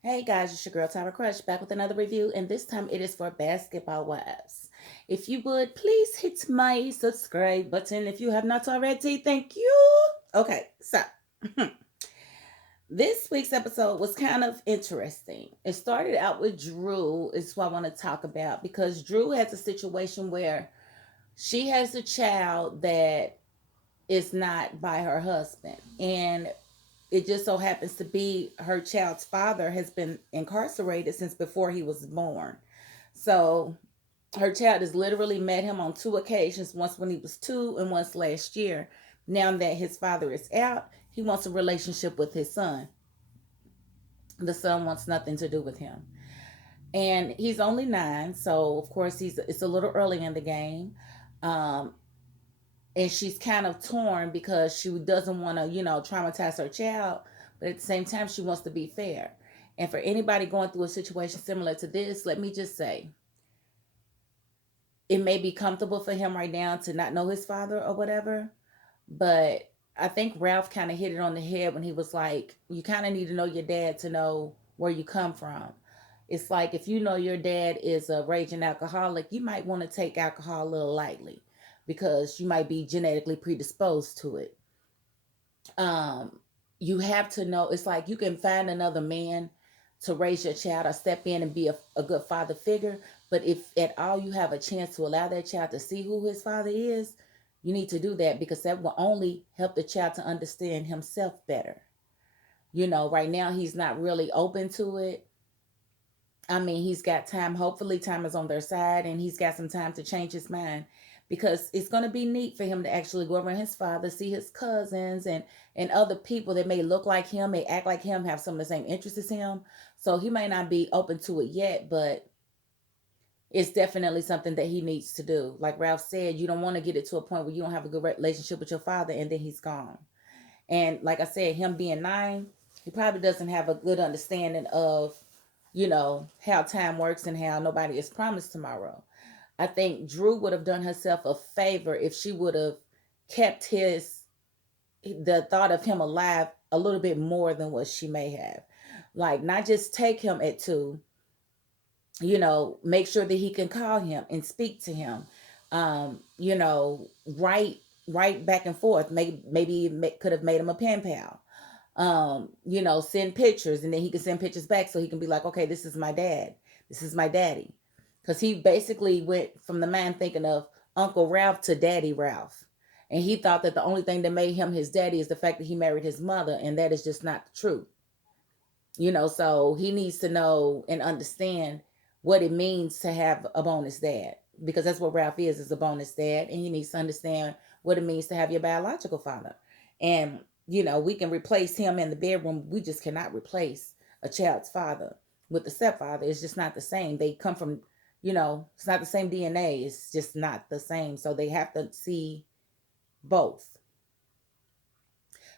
Hey guys, it's your girl Tyra Crush back with another review, and this time it is for Basketball Wives. If you would please hit my subscribe button if you have not already. Thank you. Okay, so this week's episode was kind of interesting. It started out with Drew, is what I want to talk about because Drew has a situation where she has a child that is not by her husband, and it just so happens to be her child's father has been incarcerated since before he was born. So her child has literally met him on two occasions, once when he was two and once last year. Now that his father is out, he wants a relationship with his son. The son wants nothing to do with him. And he's only 9, so of course it's a little early in the game. Um, and she's kind of torn because she doesn't want to, traumatize her child, but at the same time, she wants to be fair. And for anybody going through a situation similar to this, let me just say, it may be comfortable for him right now to not know his father or whatever, but I think Ralph kind of hit it on the head when he was like, you kind of need to know your dad to know where you come from. It's like if you know your dad is a raging alcoholic, you might want to take alcohol a little lightly because you might be genetically predisposed to it. Um, you have to know it's like you can find another man to raise your child or step in and be a good father figure. But if at all you have a chance to allow that child to see who his father is, you need to do that because that will only help the child to understand himself better. Right now he's not really open to it. I mean, he's got time. Hopefully, time is on their side and he's got some time to change his mind because it's going to be neat for him to actually go around his father, see his cousins and other people that may look like him, may act like him, have some of the same interests as him. So he may not be open to it yet, but it's definitely something that he needs to do. Like Ralph said, you don't want to get it to a point where you don't have a good relationship with your father and then he's gone. And like I said, him being 9, he probably doesn't have a good understanding of, how time works and how nobody is promised tomorrow. I think Drew would have done herself a favor if she would have kept the thought of him alive a little bit more than what she may have. Like, not just take him at 2, make sure that he can call him and speak to him. Write back and forth. Maybe could have made him a pen pal. Send pictures and then he can send pictures back so he can be like, okay, this is my dad. This is my daddy. Because he basically went from the man thinking of Uncle Ralph to Daddy Ralph. And he thought that the only thing that made him his daddy is the fact that he married his mother, and that is just not the truth. So he needs to know and understand what it means to have a bonus dad, because that's what Ralph is a bonus dad, and he needs to understand what it means to have your biological father. And we can replace him in the bedroom, we just cannot replace a child's father with the stepfather. It's just not the same. They come from, it's not the same DNA. It's just not the same. So they have to see both.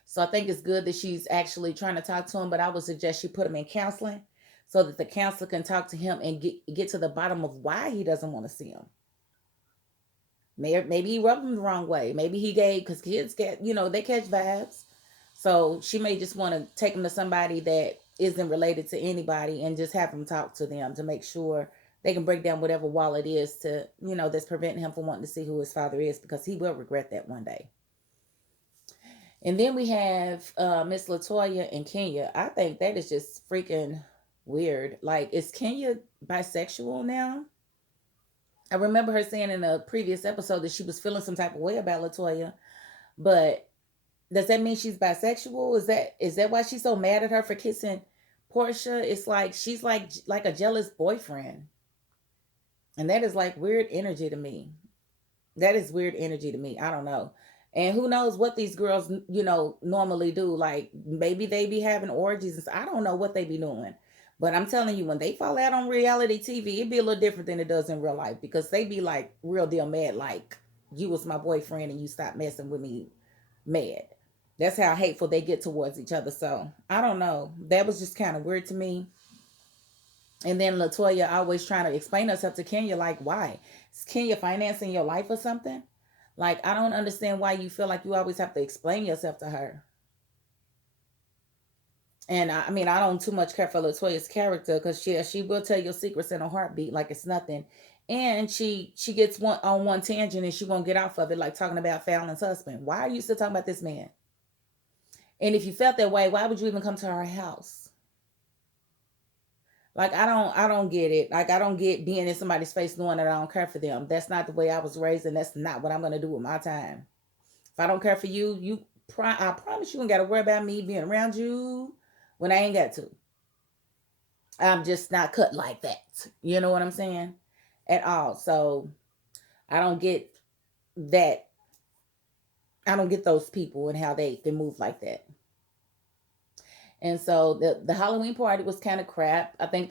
So I think it's good that she's actually trying to talk to him, but I would suggest she put him in counseling so that the counselor can talk to him and get to the bottom of why he doesn't want to see him. Maybe he rubbed him the wrong way. Maybe he gave, because kids get, they catch vibes. So she may just want to take him to somebody that isn't related to anybody and just have him talk to them to make sure they can break down whatever wall it is to, that's preventing him from wanting to see who his father is, because he will regret that one day. And then we have Miss Latoya and Kenya. I think that is just freaking weird. Like, is Kenya bisexual now? I remember her saying in a previous episode that she was feeling some type of way about Latoya, but does that mean she's bisexual? Is that why she's so mad at her for kissing Portia? It's like she's like a jealous boyfriend, and that is like weird energy to me. That is weird energy to me. I don't know. And who knows what these girls, normally do. Like, maybe they be having orgies. I don't know what they be doing. But I'm telling you, when they fall out on reality TV, it be a little different than it does in real life, because they be like real deal mad, like you was my boyfriend and you stopped messing with me, mad. That's how hateful they get towards each other. So I don't know. That was just kind of weird to me. And then Latoya always trying to explain herself to Kenya, like, why? Is Kenya financing your life or something? Like, I don't understand why you feel like you always have to explain yourself to her. And I mean, I don't too much care for Latoya's character because she will tell your secrets in a heartbeat like it's nothing. And she gets one tangent and she won't get off of it, like talking about Fallon's husband. Why are you still talking about this man? And if you felt that way, why would you even come to our house? Like I don't get it. Like I don't get being in somebody's face knowing that I don't care for them. That's not the way I was raised, and that's not what I'm gonna do with my time. If I don't care for you, I promise you ain't gotta worry about me being around you when I ain't got to. I'm just not cut like that. You know what I'm saying? At all. So I don't get that. I don't get those people and how they move like that. And so the Halloween party was kind of crap. I think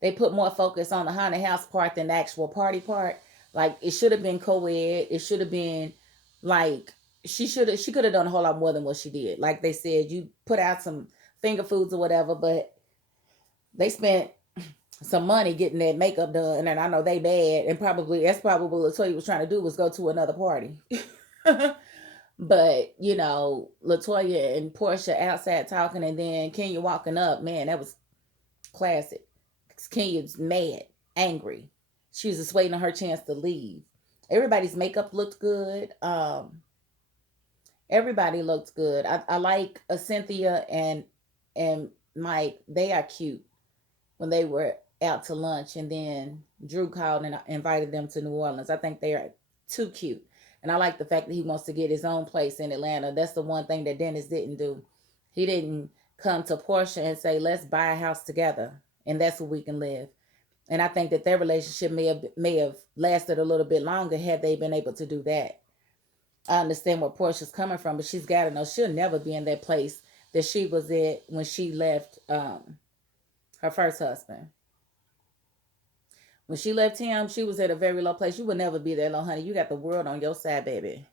they put more focus on the haunted house part than the actual party part. Like it should have been co-ed. It should have been like she could have done a whole lot more than what she did. Like they said, you put out some finger foods or whatever, but they spent some money getting that makeup done, and I know they bad, and probably that's probably what Latoya was trying to do was go to another party. But Latoya and Portia outside talking, and then Kenya walking up. Man, that was classic. Kenya's mad, angry. She was just waiting on her chance to leave. Everybody's makeup looked good. Everybody looked good. I like Cynthia and Mike. They are cute when they were out to lunch, and then Drew called and invited them to New Orleans. I think they are too cute. And I like the fact that he wants to get his own place in Atlanta. That's the one thing that Dennis didn't do. He didn't come to Portia and say, let's buy a house together and that's where we can live. And I think that their relationship may have lasted a little bit longer had they been able to do that. I understand where Portia's coming from, but she's got to know she'll never be in that place that she was at when she left her first husband. When she left him, she was at a very low place. You would never be there, low, honey. You got the world on your side, baby.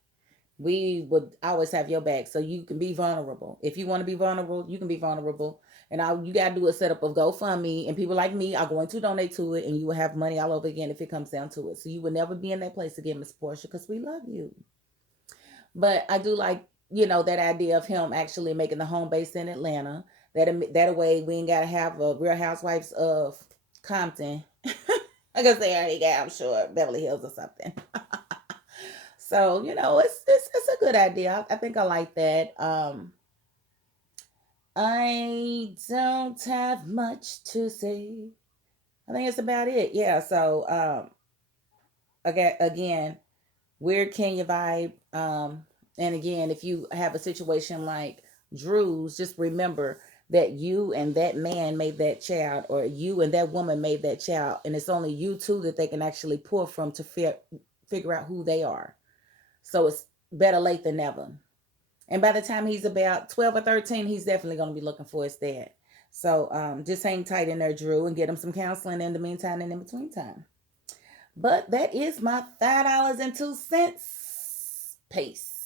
We would always have your back, so you can be vulnerable. If you want to be vulnerable, you can be vulnerable. And all you gotta do is set up a GoFundMe, and people like me are going to donate to it, and you will have money all over again if it comes down to it. So you will never be in that place again, Miss Portia, because we love you. But I do like, that idea of him actually making the home base in Atlanta. That way we ain't gotta have a Real Housewives of Compton. I guess they already got, I'm sure, Beverly Hills or something. So it's a good idea. I think I like that. I don't have much to say. I think it's about it. Yeah. So again, weird Kenya vibe. And again, if you have a situation like Drew's, just remember that you and that man made that child, or you and that woman made that child, and it's only you two that they can actually pull from to figure out who they are. So it's better late than never. And by the time he's about 12 or 13, he's definitely going to be looking for his dad. So just hang tight in there, Drew, and get him some counseling in the meantime and in between time. But that is my $5.02. Peace.